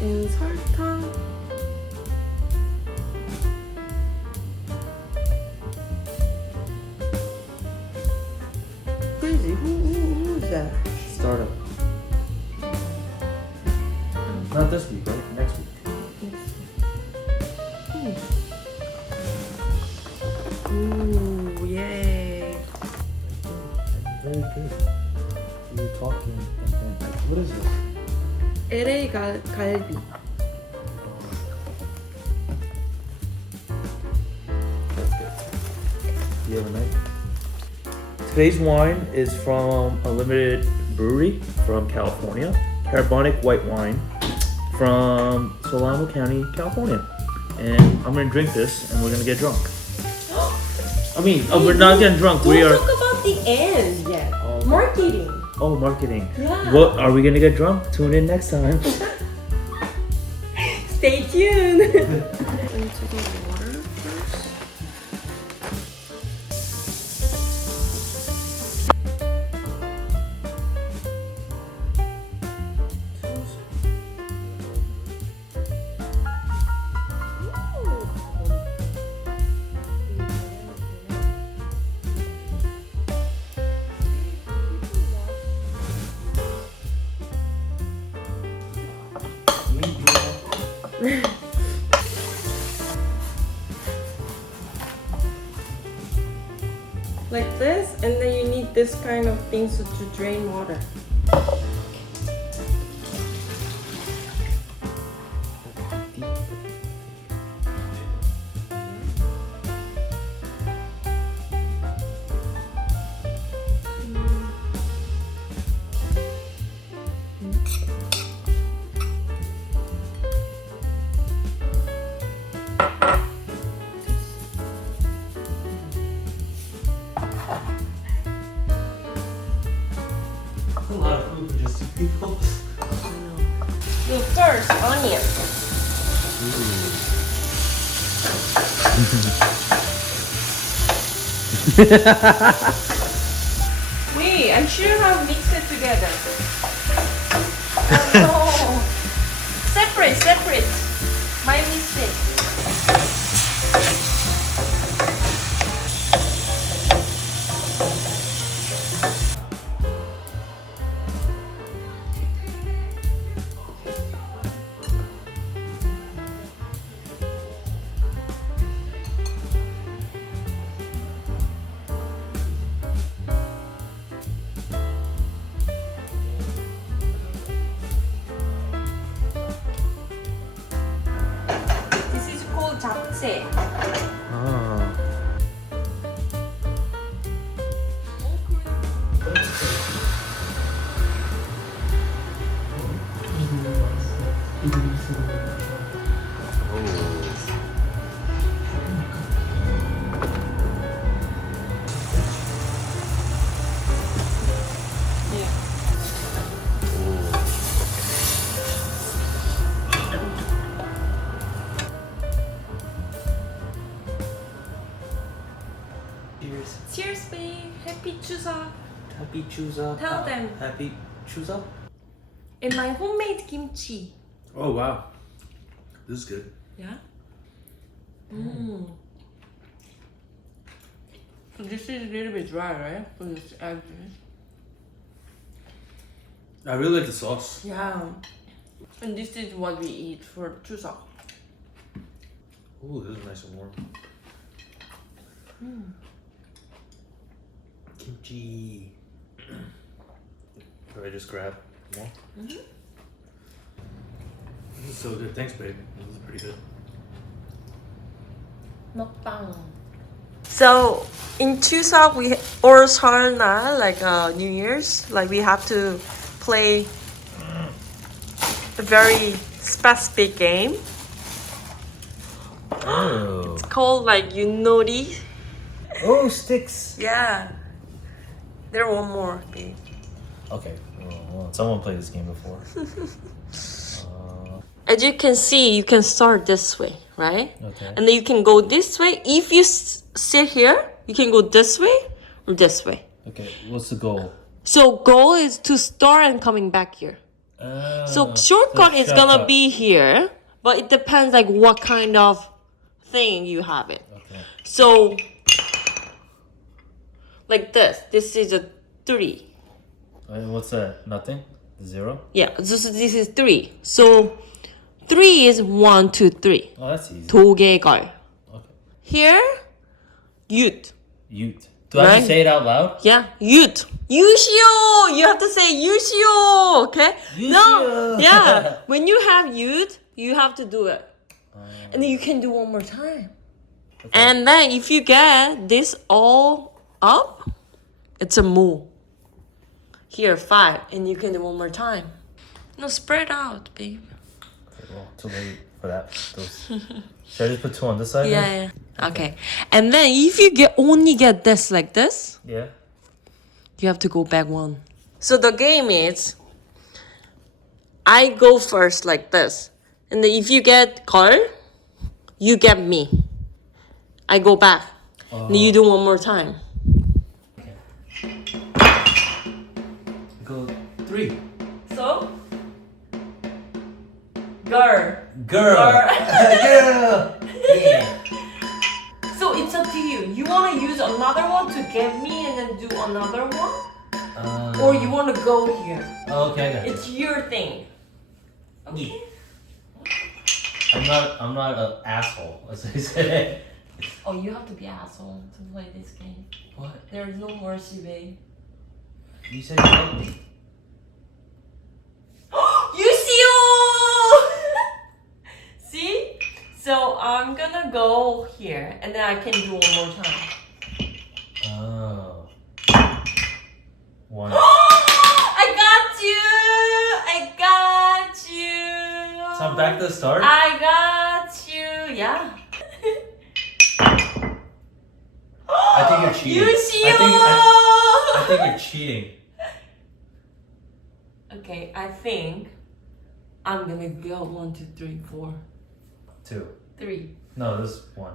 and 설탕. Crazy. Who's that? Startup. Not this week, right? Next week. Ooh, yay. Very good. You were talking and then, like, what is this? a.k.a. Galbi. That's good. You have a knife? Today's wine is from a limited brewery from California. Carbonic white wine from Solano County, California. And I'm gonna drink this and we're gonna get drunk. I mean, we're not getting drunk. We Don't are. talk about the end yet. Oh. Marketing. Oh, marketing. Yeah. What are we gonna get drunk? Tune in next time. Stay tuned. Into the water first. Like this, and then you need this kind of things to drain water. A lot of food for just two people. So first, onion. Wait, I should have mixed it together. Oh no. Separate. My mistake. This is called Japchae. Ah. Cheers. Cheers, babe. Happy Chuseok. Happy Chuseok. Tell them. Happy Chuseok. And my homemade kimchi. Oh wow, this is good. Yeah? So this is a little bit dry, right? So just add this. I really like the sauce. Yeah. And this is what we eat for Chuseok. Ooh, this is nice and warm. Kimchi. Do I just grab more? This is so good. Thanks, babe. This is pretty good. Mukbang. So in Chuseok or Seoll날, like New Year's, like we have to play a very specific game. Oh. It's called like Yut-no-ri. Oh, sticks. Yeah. There one more, babe. Okay. Well, someone played this game before. As you can see, you can start this way, right? Okay. And then you can go this way. If you sit here, you can go this way or this way. Okay. What's the goal? So goal is to start and coming back here. So shortcut is gonna be here, but it depends like what kind of thing you have it. Okay. So like this is a 3. What's that? Nothing? 0? Yeah, this is 3. So 3 is 1, 2, 3. Oh, that's easy. 도개걸. Okay. Here, Yut. Ute. Do I have Right. to say it out loud? Yeah, Yut. Yushio. You have to say Yushio. Okay. No. Yushio. Yeah. When you have Yut, you have to do it, and then you can do one more time. And then if you get this all up, it's a mu. Here 5, and you can do one more time. No, spread out, babe. Okay, well, too late for that. Should I just put 2 on this side? Yeah, then? yeah. Okay. And then if you only get this like this, Yeah. you have to go back 1. So the game is I go first like this. And then if you get 걸, you get me. I go back. And you do one more time. Go 3. So? Girl. Girl. Girl. Yeah. So it's up to you. You want to use another one to get me and then do another one? Or you want to go here? Okay, I got it. It's your thing. Okay. I'm not an asshole, as I say. Oh, you have to be asshole to play this game. What? There is no mercy, babe. You said you love me. You see? Oh! See? So I'm gonna go here and then I can do one more time. Oh. 1. I got you! I got you! So I'm back to the start? I got you! Yeah. I think you're cheating. You see? I think you're cheating. Okay, I think I'm gonna go 1, 2, 3, 4. 2. 3. No, this is 1.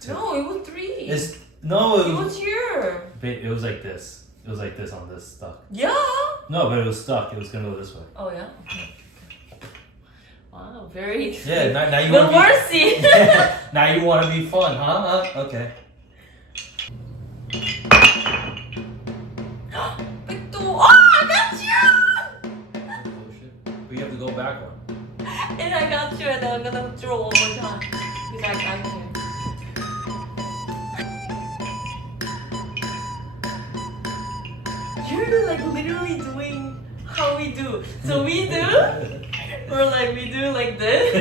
2. No, it was 3. It's no. It was here. It was like this. It was like this on this stuck. Yeah. No, but it was stuck. It was gonna go this way. Oh yeah. Okay. Wow, very. Yeah. Now you No want to mercy. be. Now you want to be fun, huh? Okay. Victor, oh, I got you. Oh shit. But you have to go back 1. And I got you, and then I'm gonna throw one more time because I got you. You're like literally doing how we do. So we do. We do like this.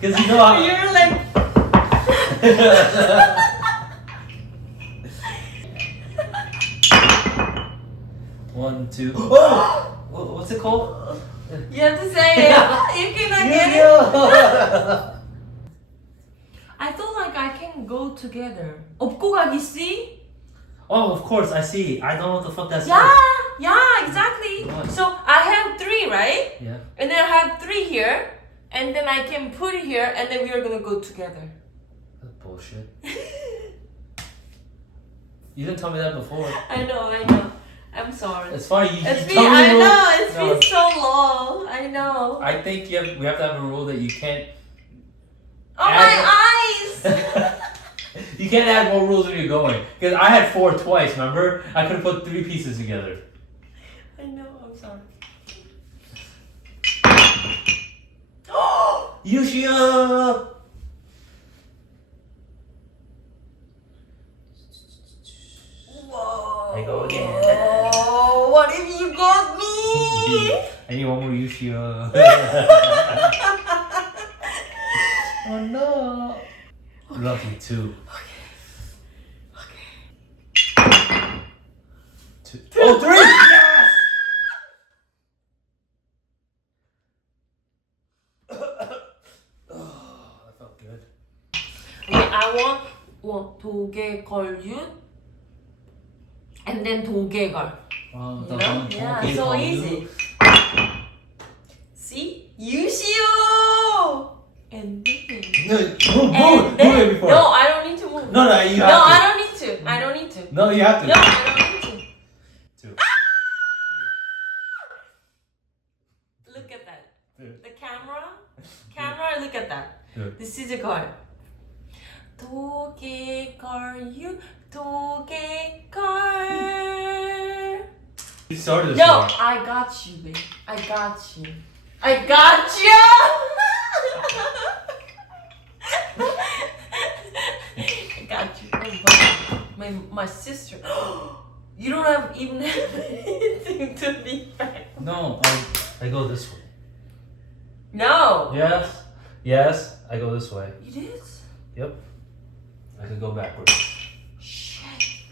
Because you know how. You're like. One, 2. Oh! What's it called? You have to say it. You cannot get it. I feel like I can go together. 업고 가기, see? Oh, of course, I see. I don't know what the fuck that's Yeah, exactly. What? So I have 3, right? Yeah. And then I have 3 here, and then I can put it here, and then we are gonna go together. That's bullshit. You didn't tell me that before. I know. I'm sorry. It's fine. You It's tell been, me I the rule. know, it's No, been so long. I know. I think we have to have a rule that you can't. Oh, my eyes! You can't add more rules when you're going. Because I had 4 twice, remember? I could have put 3 pieces together. I know, I'm sorry. Yushia! Whoa. I go again. Oh, what if you got me? I need one more Yushia. Oh no. Lucky 2. Okay. 2. Oh, 3! Yes! Oh, that felt good. Okay, I want 도개걸윷 and then 도개걸. Oh, You know? Yeah, so easy. See? Yushio! And then... No, move And it then... before. No, I don't need to move. No, you No, have to. I don't need to. I don't need to. No, you have to. No, I don't need to. 2. camera, look at that. Good. This is a card. 도개 걸 you, 도개 걸. You started this No, one. I got you, babe. I got you. I got you. I got you. Oh, my sister. You don't have even anything to be back. No, I go this way. No. Yes, I go this way. It is? Yep. I can go backwards. Shit.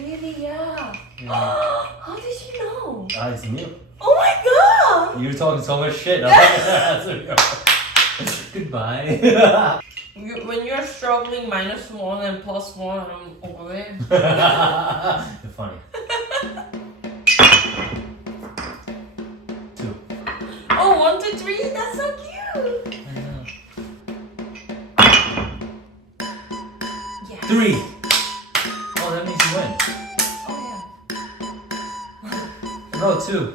Maybe, yeah. Yeah. How did you know? It's me. Oh my god! You're talking so much shit. I'm not gonna answer you. Goodbye. When you're struggling -1 and +1, I'm over there. You're funny. 2. Oh, 1, 2, 3. That's so cute. I know. Yeah. 3. Oh, that means you win. Oh yeah. No, 2.